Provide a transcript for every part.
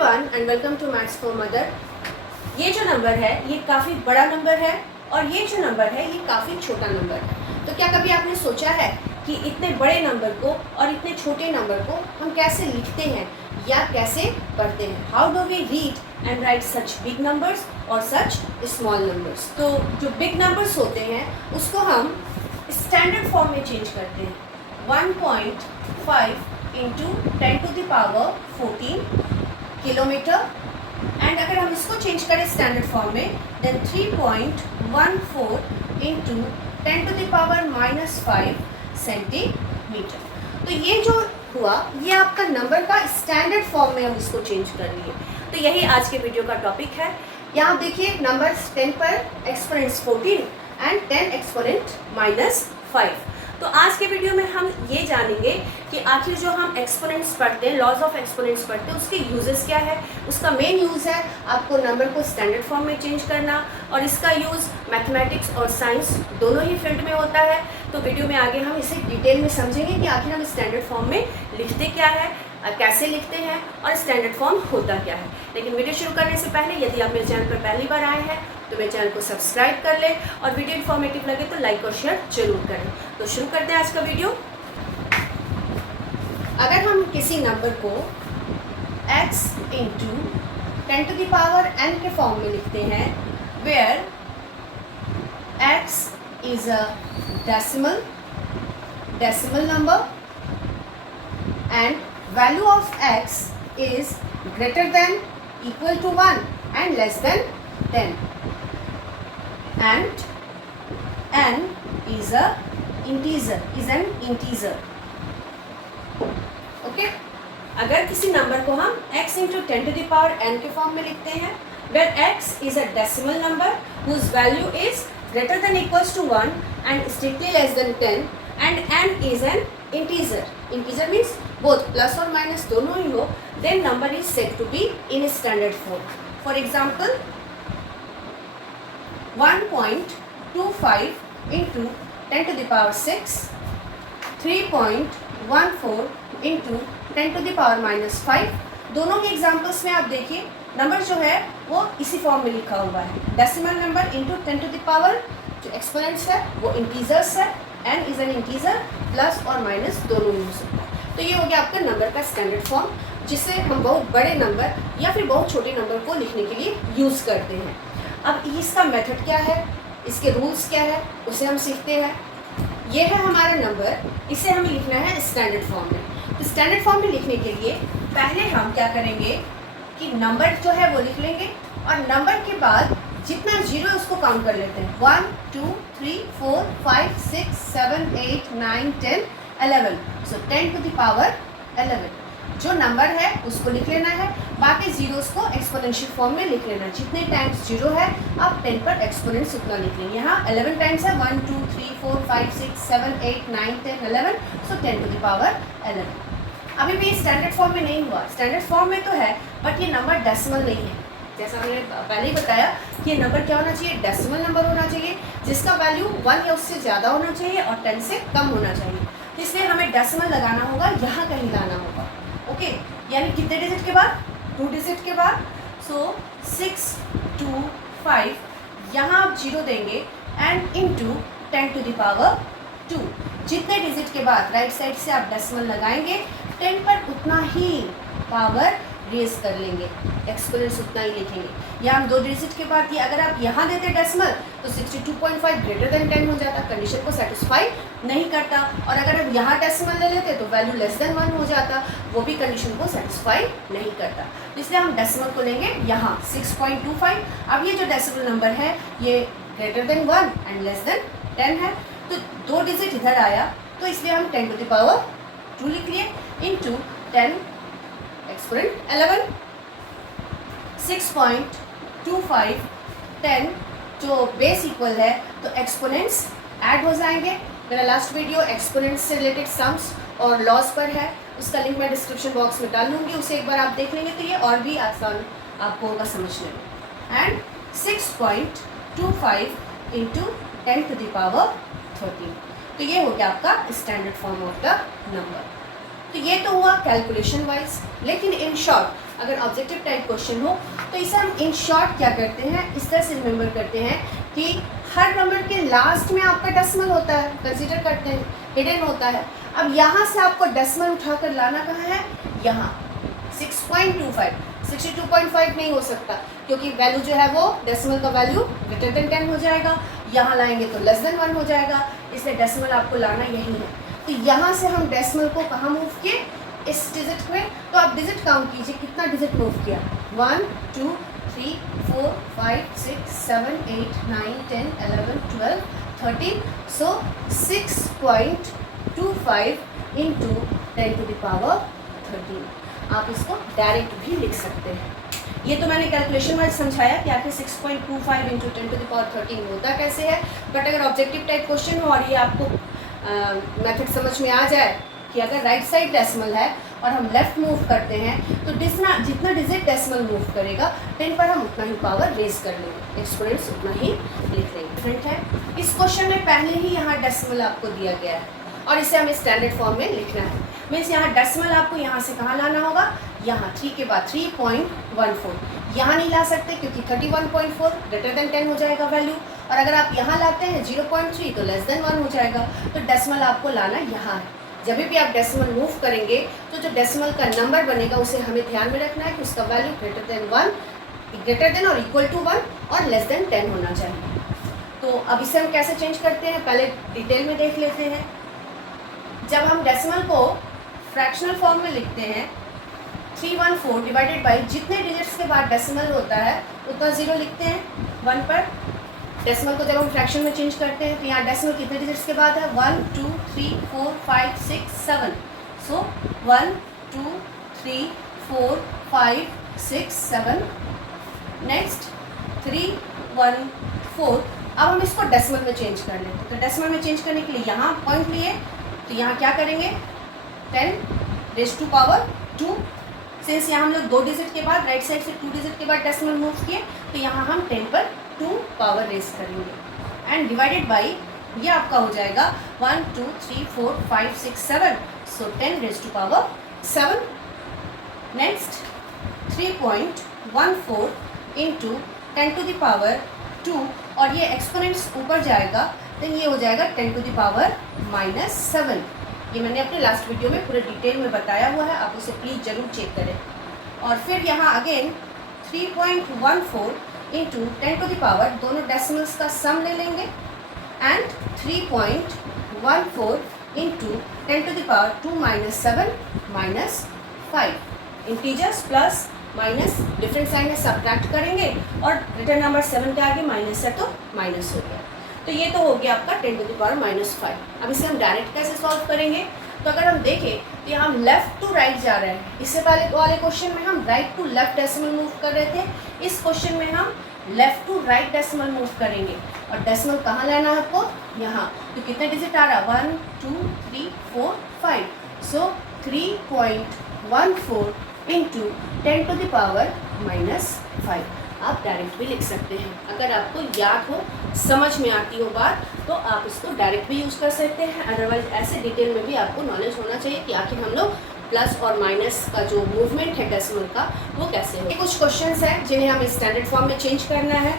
Everyone and welcome to maths for mother. ये जो number है ये काफ़ी बड़ा नंबर है और ये जो नंबर है ये काफ़ी छोटा नंबर है। तो क्या कभी आपने सोचा है कि इतने बड़े नंबर को और इतने छोटे नंबर को हम कैसे लिखते हैं या कैसे पढ़ते हैं? How do we read and write such big numbers और सच स्मॉल नंबर्स? तो जो बिग नंबर्स होते हैं उसको हम स्टैंडर्ड फॉर्म में चेंज करते हैं। 1.5 into 10 to the power 14 kilometre. And अगर हम इसको चेंज करें स्टैंडर्ड फॉर्म में then 3.14 into 10 to the power -5 centimetre. तो ये जो हुआ ये आपका नंबर का स्टैंडर्ड फॉर्म में हम इसको चेंज कर लिए। तो यही आज के वीडियो का टॉपिक है। यहाँ देखिए नंबर 10 पर एक्सपोनेंट्स 14 एंड 10 एक्सपोनेंट -5। तो आज के वीडियो में हम ये जानेंगे कि आखिर जो हम एक्सपोनेंट्स पढ़ते हैं, लॉज ऑफ एक्सपोनेंट्स पढ़ते हैं, उसके यूजेस क्या है। उसका मेन यूज़ है आपको नंबर को स्टैंडर्ड फॉर्म में चेंज करना और इसका यूज़ मैथमेटिक्स और साइंस दोनों ही फील्ड में होता है। तो वीडियो में आगे हम इसे डिटेल में समझेंगे कि आखिर हम स्टैंडर्ड फॉर्म में लिखते क्या है, कैसे लिखते हैं और स्टैंडर्ड फॉर्म होता क्या है। लेकिन वीडियो शुरू करने से पहले यदि आप मेरे चैनल पर पहली बार आए हैं तो मेरे चैनल को सब्सक्राइब कर लें और वीडियो इन्फॉर्मेटिव लगे तो लाइक और शेयर जरूर करें। तो शुरू करते हैं आज का वीडियो। अगर हम किसी नंबर को x into 10 to the power n के फॉर्म में लिखते हैं where x is a decimal number and value of x is greater than equal to 1 and less than 10 and n is an integer okay. अगर किसी number को हम x into 10 to the power n के form में लिखते हैं where x is a decimal number whose value is greater than equals to 1 and strictly less than 10 and n is an integer means both plus or minus दोनों ही हो, then number is said to be in standard form. For example 1.25 into 10 to the power 6, 3.14 into 10 to the power -5। दोनों ही examples में आप देखिए number जो है वो इसी फॉर्म में लिखा हुआ है। Decimal number into 10 to the power, जो एक्सपोनेंट्स है वो इंटीजर्स है, n is an integer, plus और माइनस दोनों ही हो सकता है। तो ये हो गया आपका नंबर का स्टैंडर्ड फॉर्म जिसे हम बहुत बड़े नंबर या फिर बहुत छोटे नंबर को लिखने के लिए यूज़ करते हैं। अब इसका मेथड क्या है, इसके रूल्स क्या है, उसे हम सीखते हैं। ये है हमारा नंबर, इसे हमें लिखना है स्टैंडर्ड फॉर्म में। तो स्टैंडर्ड फॉर्म में लिखने के लिए पहले हम क्या करेंगे कि नंबर जो है वो लिख लेंगे और नंबर के बाद जितना जीरो है उसको काउंट कर लेते हैं। 1 2 3 4 5 6 7 8 9 10 11। सो 10 टू द पावर 11 जो नंबर है उसको लिख लेना है, बाकी जीरोस को एक्सपोनेंशियल फॉर्म में लिख लेना है। जितने टाइम्स जीरो है आप 10 पर एक्सपोनेंट्स उतना लिख लेंगे। यहाँ 11 टाइम्स है, 1 2 3 4 5 6 7 8 9 10 11। So 10 to the power 11। अभी भी स्टैंडर्ड फॉर्म में नहीं हुआ, स्टैंडर्ड फॉर्म में तो है बट ये नंबर डेसिमल नहीं है। जैसा मैंने पहले ही बताया कि ये नंबर क्या होना चाहिए, डेसिमल नंबर होना चाहिए जिसका वैल्यू 1 या उससे ज़्यादा होना चाहिए और 10 से कम होना चाहिए। इसलिए हमें डेसिमल लगाना होगा, यहाँ कहीं लाना होगा। ओके, यानी कितने डिजिट के बाद, 2 डिजिट के बाद। सो 6 2 5 यहाँ आप जीरो देंगे and into 10 to the power 2। जितने डिजिट के बाद राइट साइड से आप डेसिमल लगाएंगे 10 पर उतना ही पावर रेज कर लेंगे, एक्सपोनेंट्स उतना ही लिखेंगे। या हम 2 डिजिट के बाद ये अगर आप यहाँ देते डेसिमल तो 62.5 ग्रेटर देन 10 हो जाता, कंडीशन को सेटिस्फाई नहीं करता। और अगर हम यहाँ डेसिमल ले लेते तो वैल्यू लेस देन 1 हो जाता, वो भी कंडीशन को सेटिस्फाई नहीं करता। इसलिए हम डेसिमल को लेंगे यहाँ 6.25। अब ये जो डेसिमल नंबर है ये greater than 1 and less than 10 है, तो 2 डिजिट इधर आया तो इसलिए हम 10 टू द पावर 2 लिख लिए इंटू 10 एक्सपोनेंट 11। 6.25 10 जो बेस इक्वल है तो एक्सपोनेंट्स ऐड हो जाएंगे। मेरा लास्ट वीडियो एक्सपोनेंट्स से रिलेटेड सम्स और लॉस पर है, उसका लिंक मैं डिस्क्रिप्शन बॉक्स में डाल दूँगी, उसे एक बार आप देख लेंगे तो ये और भी आसान आपको होगा समझने में। And 6.25 into 10 to the power 13। तो ये हो गया आपका standard form of the number. तो ये तो हुआ कैलकुलेशन वाइज, लेकिन इन शॉर्ट अगर ऑब्जेक्टिव टाइप क्वेश्चन हो तो इसे हम इन शॉर्ट क्या करते हैं, इस तरह से रिमेंबर करते हैं कि हर नंबर के लास्ट में आपका डेसिमल होता है, कंसीडर करते हैं, हिडन होता है। अब यहाँ से आपको डेसिमल उठाकर लाना कहाँ है, यहाँ 6.25, 62.5 नहीं हो सकता क्योंकि वैल्यू जो है वो डेसिमल का वैल्यू ग्रेटर देन 10 हो जाएगा, यहाँ लाएंगे तो लेस देन 1 हो जाएगा, इसलिए डेसिमल आपको लाना यही है। तो यहाँ से हम डेसिमल को कहाँ मूव किए, इस डिजिट में। तो आप डिजिट काउंट कीजिए कितना डिजिट मूव किया, 1 2 3 4 5 6 7 8 9 10 11 12 13, so 6.25 into 10 to the power 13। आप इसको डायरेक्ट भी लिख सकते हैं। ये तो मैंने कैलकुलेशन वाइज समझाया कि आखिर 6.25 इंटू 10 टू द पावर 13 होता कैसे है। बट अगर ऑब्जेक्टिव टाइप क्वेश्चन हो और ये आपको मेथड समझ में आ जाए कि अगर राइट साइड डेसिमल है और हम लेफ्ट मूव करते हैं तो जितना डिजिट डेसिमल मूव करेगा 10 पर हम उतना ही पावर रेज कर लेंगे, एक्सपोनेंट्स उतना ही लिख लेंगे। डिफरेंट है। इस क्वेश्चन में पहले ही यहाँ डेसिमल आपको दिया गया है और इसे हमें स्टैंडर्ड फॉर्म में लिखना है। मीन्स यहाँ डेसिमल आपको यहाँ से कहाँ लाना होगा, यहाँ 3 के बाद 3.14, यहाँ नहीं ला सकते क्योंकि 31.4 ग्रेटर देन 10 हो जाएगा वैल्यू, और अगर आप यहाँ लाते हैं 0.3 तो लेस देन 1 हो जाएगा। तो डेसिमल आपको लाना यहाँ है। जब भी आप डेसिमल मूव करेंगे तो जो डेसिमल का नंबर बनेगा उसे हमें ध्यान में रखना है कि उसका वैल्यू ग्रेटर देन और इक्वल टू 1 और लेस देन 10 होना चाहिए। तो अब इसे हम कैसे चेंज करते हैं, पहले डिटेल में देख लेते हैं। जब हम डेसिमल को फ्रैक्शनल फॉर्म में लिखते हैं 314 डिवाइडेड बाई जितने डिजिट्स के बाद डेसिमल होता है उतना 0 लिखते हैं 1 पर। डेसिमल को जब हम फ्रैक्शन में चेंज करते हैं तो यहाँ डेसिमल कितने डिजिट्स के बाद है, 1 2 3 4 5 6 7, सो 1 2 3 4 5 6 7, नेक्स्ट 3 1 4। अब हम इसको डेसिमल में चेंज कर लेते हैं। तो डेसिमल में चेंज करने के लिए यहाँ पॉइंट लिए तो यहाँ क्या करेंगे 10 रेज़ टू पावर 2। सिंस यहाँ हम लोग 2 डिजिट के बाद राइट साइड से 2 डिजिट के बाद डेसिमल मूव किए तो यहाँ हम 10 पर 2 पावर रेज करेंगे एंड डिवाइडेड बाई ये आपका हो जाएगा 1 2 3 4 5 6 7, so 10 raise to power 7। Next 3.14 into 10 to the power 2, और ये एक्सपोनेंट्स ऊपर जाएगा तो ये हो जाएगा 10 टू द पावर -7। ये मैंने अपने लास्ट वीडियो में पूरे डिटेल में बताया हुआ है, आप उसे प्लीज़ ज़रूर चेक करें। और फिर यहाँ again 3.14 into 10 to the power, दोनों डेसिमल्स का सम ले लेंगे and 3.14 into 10 to the power 2 -7 -5, integers plus minus different sign में सब्ट्रैक्ट करेंगे और रिटर्न नंबर 7 के आगे माइनस है तो माइनस हो गया। तो ये तो हो गया आपका 10 टू द पावर -5। अब इसे हम डायरेक्ट कैसे सॉल्व करेंगे, तो अगर हम देखें तो यहाँ हम लेफ़्ट टू राइट जा रहे हैं। इससे पहले वाले क्वेश्चन में हम right to left decimal move कर रहे थे, इस क्वेश्चन में हम left to right decimal move करेंगे। और डेसिमल कहाँ लाना है आपको, यहाँ। तो कितने डिजिट आ रहा है 1 2 3 4 5, so 3.14 into 10 to the power -5। आप डायरेक्ट भी लिख सकते हैं। अगर आपको याद हो, समझ में आती हो बात, तो आप इसको डायरेक्ट भी यूज़ कर सकते हैं। अदरवाइज ऐसे डिटेल में भी आपको नॉलेज होना चाहिए कि आखिर हम लोग प्लस और माइनस का जो मूवमेंट है डेसिमल का वो कैसे हो। कुछ क्वेश्चंस हैं जिन्हें हमें स्टैंडर्ड फॉर्म में चेंज करना है।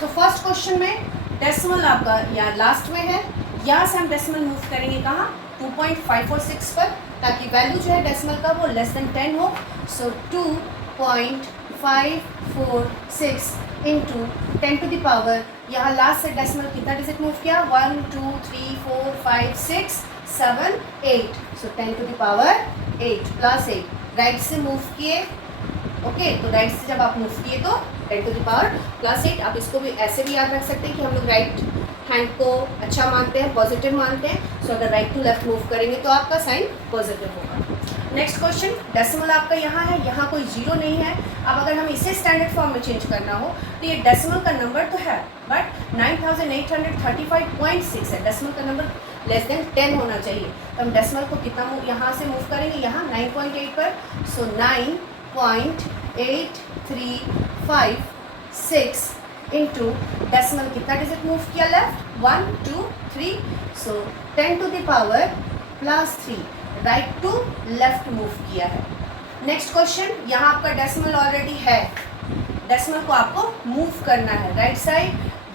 तो फर्स्ट क्वेश्चन में डेसिमल आपका यहाँ लास्ट में है, यहाँ से हम डेसिमल मूव करेंगे कहाँ 2.546 पर, ताकि वैल्यू जो है डेसिमल का वो लेस देन 10 हो। So 2.546 into 10 to the power, यहाँ लास्ट से डेसिमल कितना डिजिट मूव किया 1 2 3 4 5 6 7 8, so 10 to the power 8 plus 8 right से मूव किए। ओके, तो राइट से जब आप मूव किए तो 10 टू द पावर +8। आप इसको भी ऐसे भी याद रख सकते हैं कि हम लोग राइट हैंड को अच्छा मानते हैं, पॉजिटिव मानते हैं। सो अगर राइट टू लेफ्ट मूव करेंगे तो आपका साइन पॉजिटिव होगा। नेक्स्ट क्वेश्चन, डेसिमल आपका यहाँ है, यहाँ कोई जीरो नहीं है। अब अगर हम इसे स्टैंडर्ड फॉर्म में चेंज करना हो तो ये डेसिमल का नंबर तो है बट 9835.6 है। डेसिमल का नंबर लेस देन 10 होना चाहिए। तो हम डेसिमल को कितना यहाँ से मूव करेंगे, यहाँ 9.8 पर। सो 9.8356 इंटू डेसिमल कितना डिजिट मूव किया left 1 2 3, so 10 to the power +3 right to left move किया है। नेक्स्ट क्वेश्चन, यहाँ आपका डेसिमल ऑलरेडी है, डेसिमल को आपको मूव करना है राइट साइड,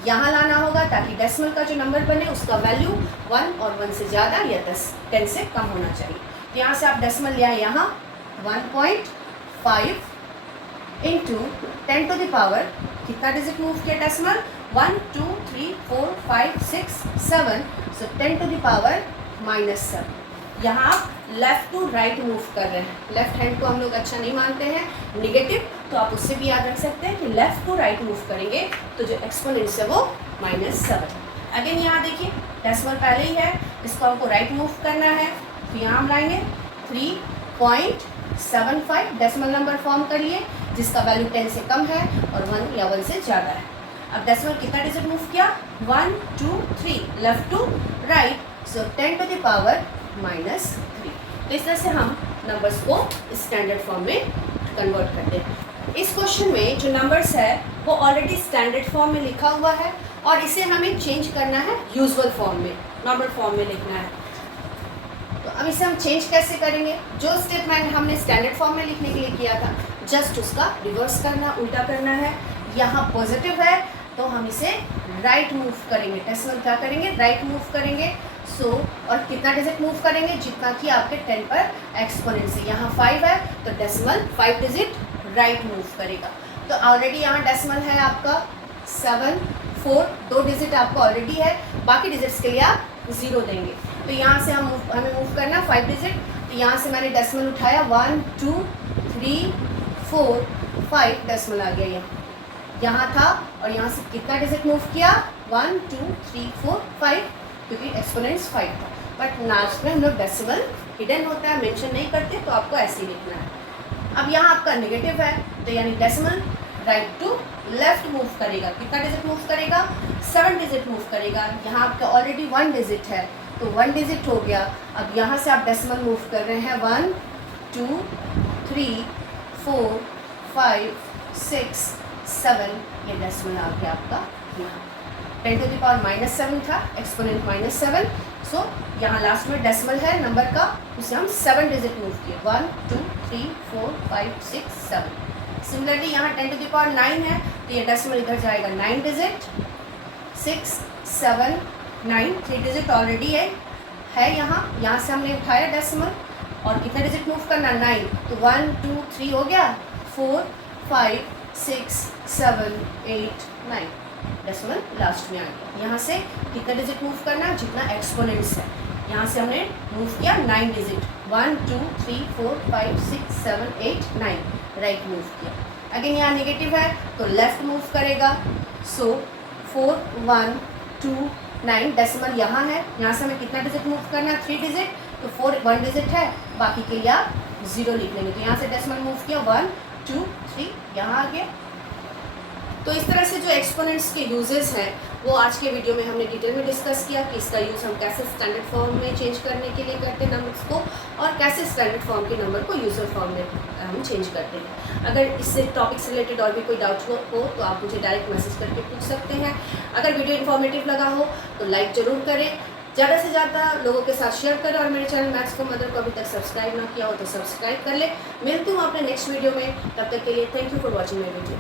यहाँ लाना होगा ताकि डेसिमल का जो नंबर बने उसका वैल्यू 1 और 1 से ज़्यादा या 10 से कम होना चाहिए। तो यहाँ से आप डेसिमल ले आए, यहाँ 1.5 इंटू 10 टू द पावर, कितना डिजिट मूव किया decimal, 1 2 3 4 5 6 7, so 10 to the power -7। यहाँ आप लेफ़्ट टू राइट मूव कर रहे हैं, लेफ्ट हैंड को हम लोग अच्छा नहीं मानते हैं, निगेटिव, तो आप उससे भी याद रख सकते हैं कि लेफ़्ट टू राइट मूव करेंगे तो जो एक्सपोनेंट्स है वो -7। अगेन यहाँ देखिए डेसिमल पहले ही है, इसको हमको राइट मूव करना है, तो यहाँ हम लाएंगे 3.75, डेसिमल नंबर फॉर्म करिए जिसका वैल्यू 10 से कम है और 1 या 1 से ज़्यादा है। अब डेसिमल कितना डिजिट मूव किया, 1 2 3, left to right, so 10 to the power -3। तो इस तरह से हम नंबर्स को स्टैंडर्ड फॉर्म में कन्वर्ट करते हैं। इस क्वेश्चन में जो नंबर्स है वो ऑलरेडी स्टैंडर्ड फॉर्म में लिखा हुआ है और इसे हमें चेंज करना है यूजुअल फॉर्म में, नॉर्मल फॉर्म में लिखना है। तो अब इसे हम चेंज कैसे करेंगे, जो स्टेटमेंट हमने स्टैंडर्ड फॉर्म में लिखने के लिए किया था जस्ट उसका रिवर्स करना, उल्टा करना है। यहाँ पॉजिटिव है तो हम इसे राइट मूव करेंगे, डेसिमल क्या करेंगे, राइट मूव करेंगे। और कितना डिजिट मूव करेंगे, जितना कि आपके 10 पर एक्सपोनेंट से, यहाँ 5 है तो डेसिमल 5 डिजिट राइट मूव करेगा। तो ऑलरेडी यहाँ डेसिमल है आपका 7 4, 2 डिजिट आपका ऑलरेडी है, बाकी डिजिट्स के लिए आप 0 देंगे। तो यहाँ से हमें मूव करना 5 डिजिट, तो यहाँ से मैंने डेसिमल उठाया 1 2 3 4 5, डेसिमल आ गया यहाँ था, और यहाँ से कितना डिजिट मूव किया, 1 2 3 4 5, क्योंकि एक्सपोनेंट्स 5 था। बट लास्ट में हम लोग डेसिमल हिडन होता है, मेंशन नहीं करते, तो आपको ऐसे ही लिखना है। अब यहाँ आपका नेगेटिव है तो यानी decimal right to left move करेगा, कितना डिजिट मूव करेगा, 7 डिजिट मूव करेगा। यहाँ आपका ऑलरेडी 1 डिजिट है तो 1 डिजिट हो गया। अब यहाँ से आप डेसिमल मूव कर रहे हैं 1 2 3 4 5 6 7, ये डेसिमल आ गया आपका यहाँ। 10 टू द पावर -7 था, एक्सपोनेंट -7, सो यहाँ लास्ट में डेसिमल है नंबर का, उसे हम 7 डिजिट मूव किए, 1 2 3 4 5 6 7। सिमिलरली यहाँ 10 टू द पावर 9 है तो ये डेसिमल इधर जाएगा 9 डिजिट, 6 7 9, 3 डिजिट ऑलरेडी है यहाँ से हमने उठाया डेसिमल, और कितना डिजिट मूव करना, 9, तो 1 2 3 हो गया, 4 5 6 7 8 9, डेसिमल लास्ट में आ गया। यहाँ से कितना डिजिट मूव करना, जितना एक्सपोनेंट्स है, यहाँ से हमने मूव किया 9 डिजिट, 1 2 3 4 5 6 7 8 9, राइट मूव किया। अगेन यहाँ नेगेटिव है तो लेफ्ट मूव करेगा, सो 4 1 2 9, डेसिमल यहाँ है, यहाँ से हमें कितना डिजिट मूव करना, 3 डिजिट, तो 4 1 डिजिट है, बाकी के लिए आप 0 लिख लेंगे। तो यहाँ से डेसिमल मूव किया 1 2 3, यहाँ आ गया। तो इस तरह से जो एक्सपोनेंट्स के यूजेस हैं वो आज के वीडियो में हमने डिटेल में डिस्कस किया कि इसका यूज़ हम कैसे स्टैंडर्ड फॉर्म में चेंज करने के लिए करते हैं नंबर्स को, और कैसे स्टैंडर्ड फॉर्म के नंबर को यूजर फॉर्म में हम चेंज करते हैं। अगर इससे टॉपिक से रिलेटेड और भी कोई डाउट हो तो आप मुझे डायरेक्ट मैसेज करके पूछ सकते हैं। अगर वीडियो इन्फॉर्मेटिव लगा हो तो लाइक ज़रूर करें, ज़्यादा से ज़्यादा लोगों के साथ शेयर करें, और मेरे चैनल मैथ्स फॉर मदर को अभी तक सब्सक्राइब ना किया हो तो सब्सक्राइब कर ले। मिलती हूँ अपने नेक्स्ट वीडियो में, तब तक के लिए thank you for watching my video.